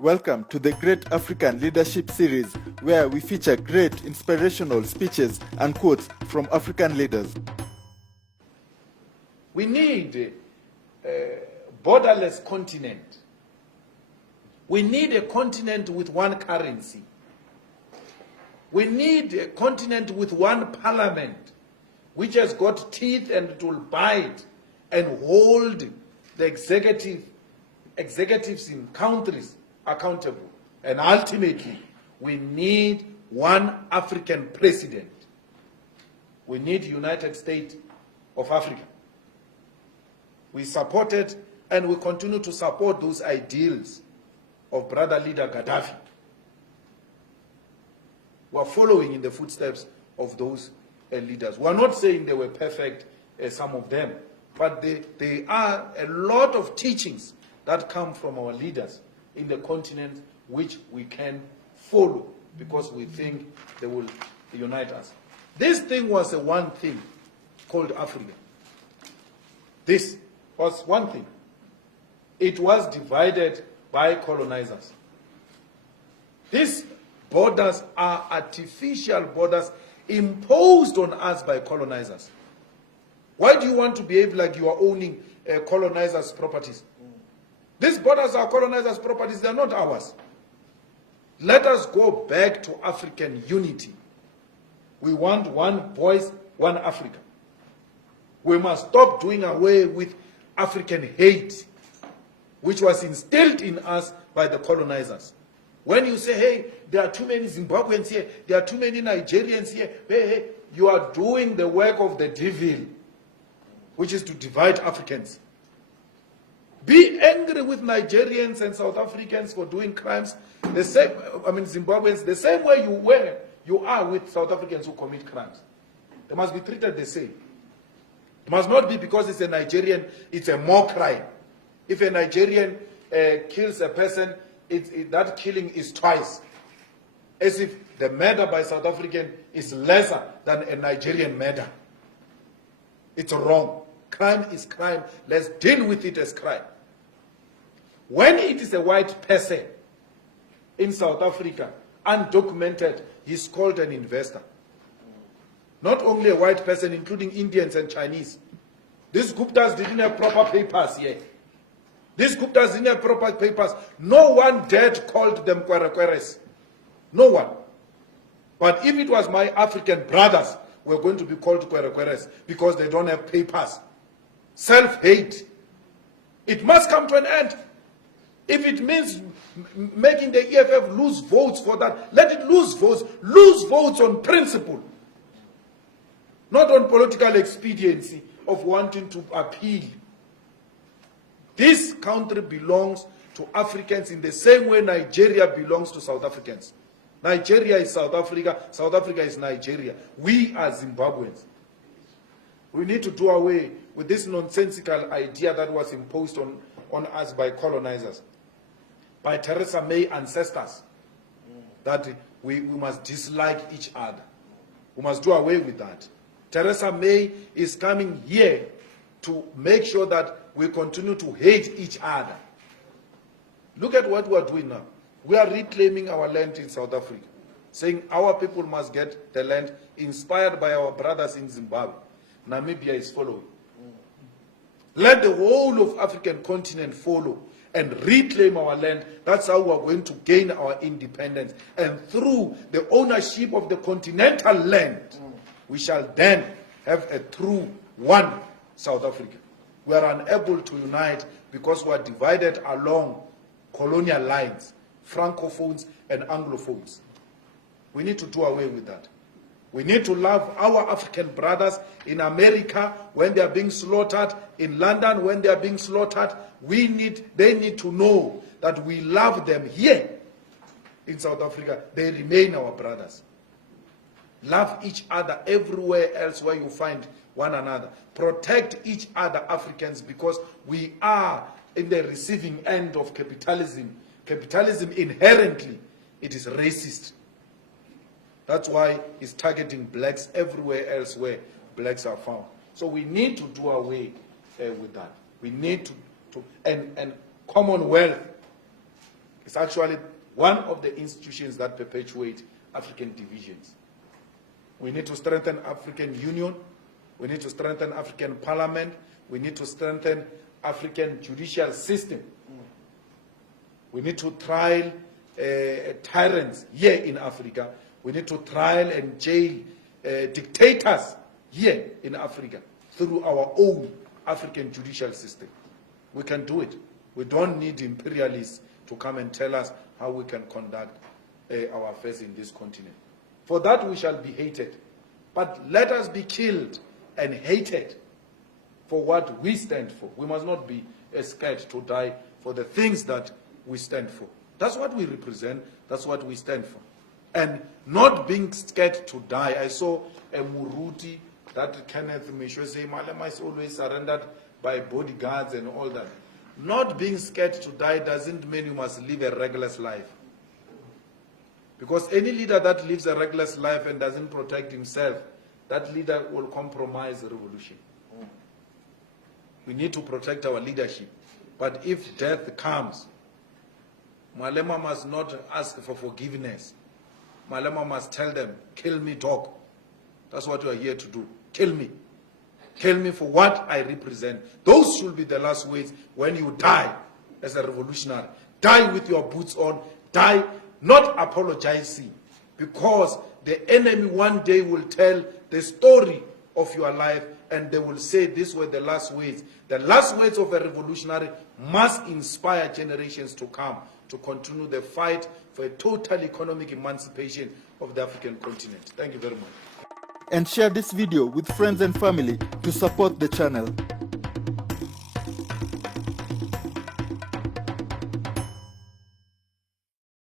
Welcome to the Great African Leadership Series, where we feature great inspirational speeches and quotes from African leaders. We need a borderless continent. We need a continent with one currency. We need a continent with one parliament, which has got teeth and it will bite and hold the executives in countries accountable. And ultimately, we need one African president. We need United States of Africa. We supported and we continue to support those ideals of brother leader Gaddafi. We are following in the footsteps of those leaders. We are not saying they were perfect, some of them, but there are a lot of teachings that come from our leaders in the continent which we can follow because we think they will unite us. This thing was a one thing called Africa. This was one thing. It was divided by colonizers. These borders are artificial borders imposed on us by colonizers. Why do you want to behave like you are owning colonizers' properties? These borders are colonizers' properties, they are not ours. Let us go back to African unity. We want one voice, one Africa. We must stop doing away with African hate, which was instilled in us by the colonizers. When you say, hey, there are too many Zimbabweans here, there are too many Nigerians here, hey, you are doing the work of the devil, which is to divide Africans. Be angry with Nigerians and South Africans for doing crimes, the same, Zimbabweans, the same way you are with South Africans who commit crimes. They must be treated the same. It must not be because it's a Nigerian, it's a more crime. If a Nigerian kills a person, that killing is twice. As if the murder by South African is lesser than a Nigerian murder. It's wrong. Crime is crime. Let's deal with it as crime. When it is a white person in South Africa, undocumented, he's called an investor. Not only a white person, including Indians and Chinese. These Guptas didn't have proper papers yet. These Guptas didn't have proper papers. No one dared called them Kwerekweres. No one. But if it was my African brothers, we're going to be called Kwerekweres because they don't have papers. Self-hate. It must come to an end. If it means making the EFF lose votes for that, let it lose votes. Lose votes on principle. Not on political expediency of wanting to appeal. This country belongs to Africans in the same way Nigeria belongs to South Africans. Nigeria is South Africa, South Africa is Nigeria. We are Zimbabweans. We need to do away with this nonsensical idea that was imposed on us by colonizers, by Theresa May ancestors, that we must dislike each other. We must do away with that. Theresa May is coming here to make sure that we continue to hate each other. Look at what we are doing now. We are reclaiming our land in South Africa, saying our people must get the land inspired by our brothers in Zimbabwe. Namibia is following. Let the whole of African continent follow and reclaim our land. That's how we are going to gain our independence. And through the ownership of the continental land, we shall then have a true one South Africa. We are unable to unite because we are divided along colonial lines, Francophones and Anglophones. We need to do away with that. We need to love our African brothers in America when they are being slaughtered, in London when they are being slaughtered. They need to know that we love them here in South Africa. They remain our brothers. Love each other everywhere else where you find one another. Protect each other, Africans, because we are in the receiving end of capitalism. Capitalism inherently, it is racist. That's why it's targeting blacks everywhere else where blacks are found. So we need to do away with that. We need to and Commonwealth It's actually one of the institutions that perpetuate African divisions. We need to strengthen African Union. We need to strengthen African Parliament. We need to strengthen African judicial system. We need to trial tyrants here in Africa. We need to trial and jail dictators here in Africa through our own African judicial system. We can do it. We don't need imperialists to come and tell us how we can conduct our affairs in this continent. For that we shall be hated. But let us be killed and hated for what we stand for. We must not be scared to die for the things that we stand for. That's what we represent. That's what we stand for. And not being scared to die. I saw a Muruti that Kenneth Mishwe say, Malema is always surrendered by bodyguards and all that. Not being scared to die doesn't mean you must live a reckless life. Because any leader that lives a reckless life and doesn't protect himself, that leader will compromise the revolution. We need to protect our leadership. But if death comes, Malema must not ask for forgiveness. Malema must tell them, kill me, dog. That's what you are here to do. Kill me. Kill me for what I represent. Those should be the last words when you die as a revolutionary. Die with your boots on. Die not apologizing, because the enemy one day will tell the story of your life and they will say these were the last words. The last words of a revolutionary must inspire generations to come to continue the fight for a total economic emancipation of the African continent. Thank you very much. And share this video with friends and family to support the channel.